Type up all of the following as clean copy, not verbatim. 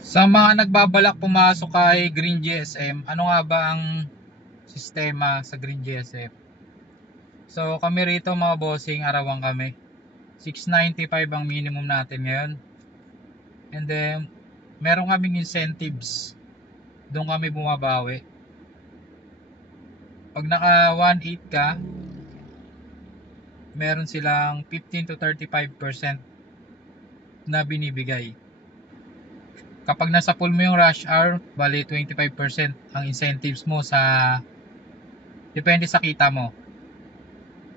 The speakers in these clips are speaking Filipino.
Sa mga nagbabalak pumasok kay Green GSM, ano nga ba ang sistema sa Green GSM? So kami rito mga bossing, arawan kami. 695 ang minimum natin ngayon. And then meron kaming incentives. Doon kami bumabawi. Pag naka 1.8 ka, meron silang 15 to 35% na binibigay. Kapag nasa full mo yung rush hour, bali 25% ang incentives mo sa depende sa kita mo.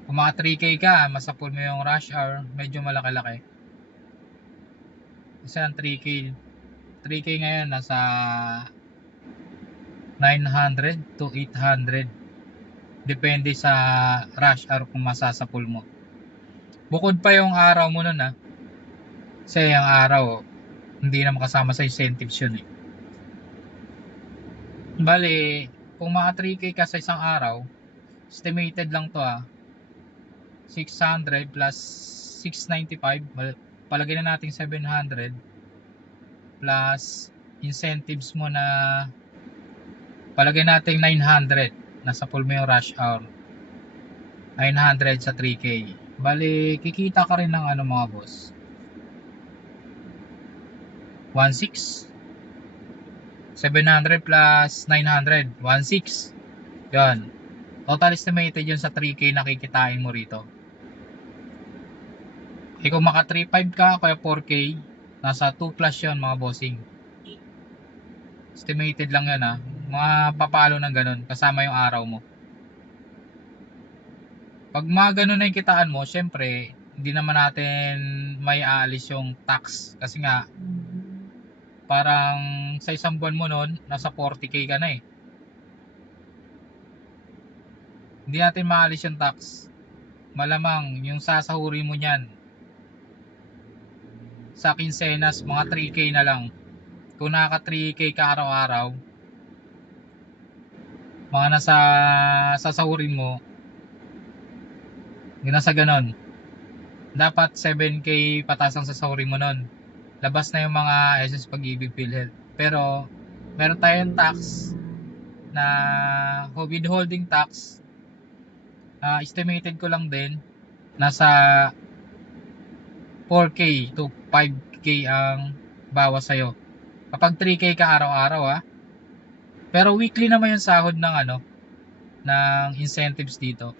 Kung mga 3K ka, masapul mo yung rush hour, medyo malaki-laki. Kasi ang 3K ngayon nasa 900 to 800. Depende sa rush hour kung masasapul mo. Bukod pa yung araw mo nun Kasi yung araw, hindi na makasama sa incentives yun Bali, kung mga 3K ka sa isang araw, estimated lang to 600 plus 695, palagay na natin 700 plus incentives mo na palagay natin 900, nasa full mo yung rush hour, 900 sa 3K, bali kikita ka rin ng mga boss, 1.6, 700 plus 900, 1.6 yun. Total estimated yun sa 3K na kikitain mo rito. Kung maka 3.5 ka kaya 4K, nasa 2 plus yun mga bossing. Estimated lang yan mga papalo ng ganun kasama yung araw mo. Pag mga ganun na yung kitaan mo, syempre hindi naman natin may aalis yung tax kasi nga parang sa isang buwan mo nun nasa 40K ka na hindi natin maalis yung tax. Malamang yung sasahuri mo nyan sa quincenas mga 3K na lang. Kung naka 3K ka araw-araw, mga nasa sasahurin mo yun, nasa ganon, dapat 7K pataas ang sasahurin mo nun. Labas na yung mga SS Pag-ibig, PhilHealth. Pero meron tayong tax na withholding tax, estimated ko lang din nasa 4K to 5K ang bawas sa'yo kapag 3K ka araw-araw pero weekly naman yung sahod ng incentives dito.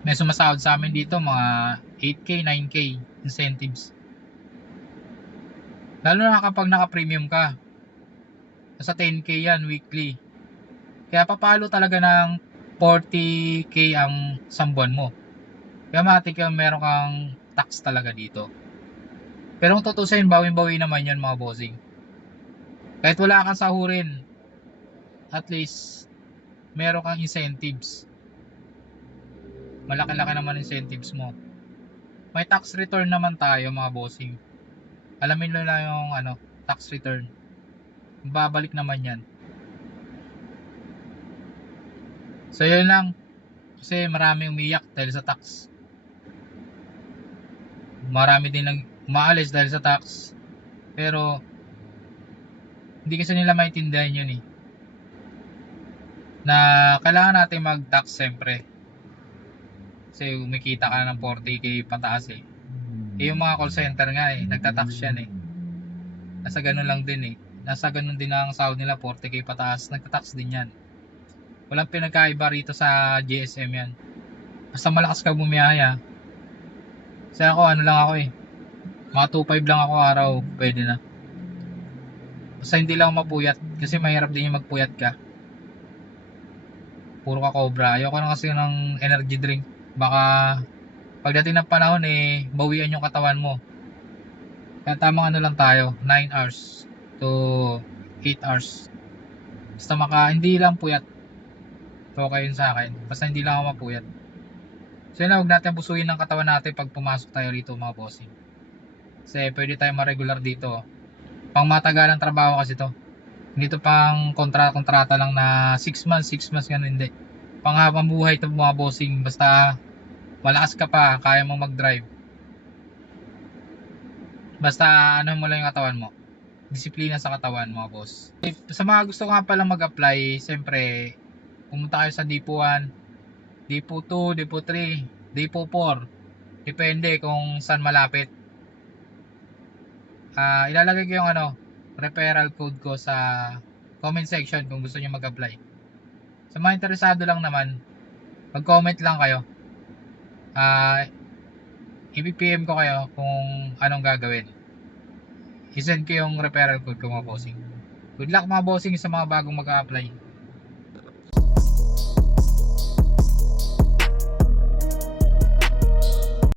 May sumasahod sa amin dito mga 8K, 9K incentives, lalo na kapag naka-premium ka. Nasa 10K yan weekly. Kaya papalo talaga ng 40K ang sambuan mo. Kaya matik yung meron kang tax talaga dito. Pero kung tutusin, bawin-bawi naman yan mga bossing. Kahit wala kang sahurin, at least meron kang incentives. Malaki-laki naman incentives mo. May tax return naman tayo mga bossing. Alamin nyo lang yung tax return. Babalik naman yan. So yun lang. Kasi marami umiyak dahil sa tax. Marami din nang umaalis dahil sa tax. Pero hindi kasi nila maintindihan yun na kailangan natin mag-tax siyempre. Kasi umikita ka ng 40K pataas yung mga call center nga nagtatax yan nasa ganun lang din nasa ganun din ang sahod nila, 40K pataas, nagtatax din yan. Walang pinagkaiba rito sa GSM yan. Basta malakas ka bumiyahe kasi ako lang ako mga 2.5 lang ako araw, pwede na. Basta hindi lang mapuyat kasi mahirap din yung magpuyat ka, puro ka cobra. Ayoko na kasi ng energy drink, baka pagdating ng panahon bawian yung katawan mo. Kaya tamang lang tayo, 9 hours to 8 hours. Basta hindi lang puyat. So okay yun sa akin, basta hindi lang ako mapuyat. So yun, huwag natin busuin ng katawan natin pag pumasok tayo rito mga bossing. Kasi pwede tayo ma-regular dito pang matagalang trabaho kasi to. Hindi to pang kontrata lang na 6 months ganun, hindi. Pang habang buhay to mga bossing. Basta malakas ka pa, kaya mo mag-drive. Basta mo lang yung katawan mo. disiplina sa katawan mga boss. Sa mga gusto nga pala mag-apply, siyempre, pumunta kayo sa Depo 1, Depo 2, Depo 3, Depo 4. Depende kung saan malapit. Ilalagay ko yung referral code ko sa comment section kung gusto niyo mag-apply. Sa mga interesado lang naman, mag-comment lang kayo. I-PM ko kayo kung anong gagawin. I-send ko yung referral code ko mga bossing. Good luck mga bossing sa mga bagong mag-a-apply.